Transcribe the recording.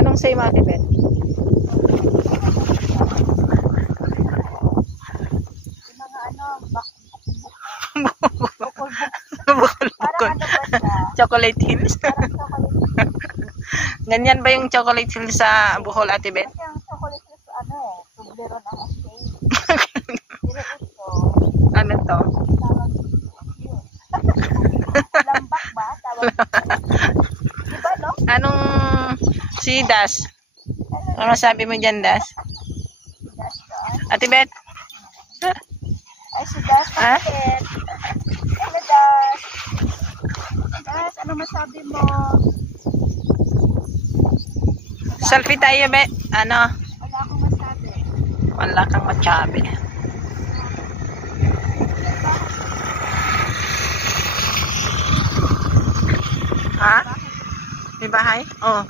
Anong say mo, Ate Bet? Bukol-bukol. Chocolate Hills. Ganyan ba yung Chocolate Hills sa Bohol, Ate Bet? Kasi ang chocolate is tubleron ang asay. Pero ito, Ano to? tawag yun. Lambak ba? Tawag diba, no? Anong si Das? Ano sabi mo dyan, Das? Das doon. Ate Bet? Ay, si Das, Ha? bakit? Ano, Das? Das, ano masabi mo? Selfie tayo, Bet. Ano? Wala akong masabi. Wala kang matsabi. Ha? May bahay? Oh.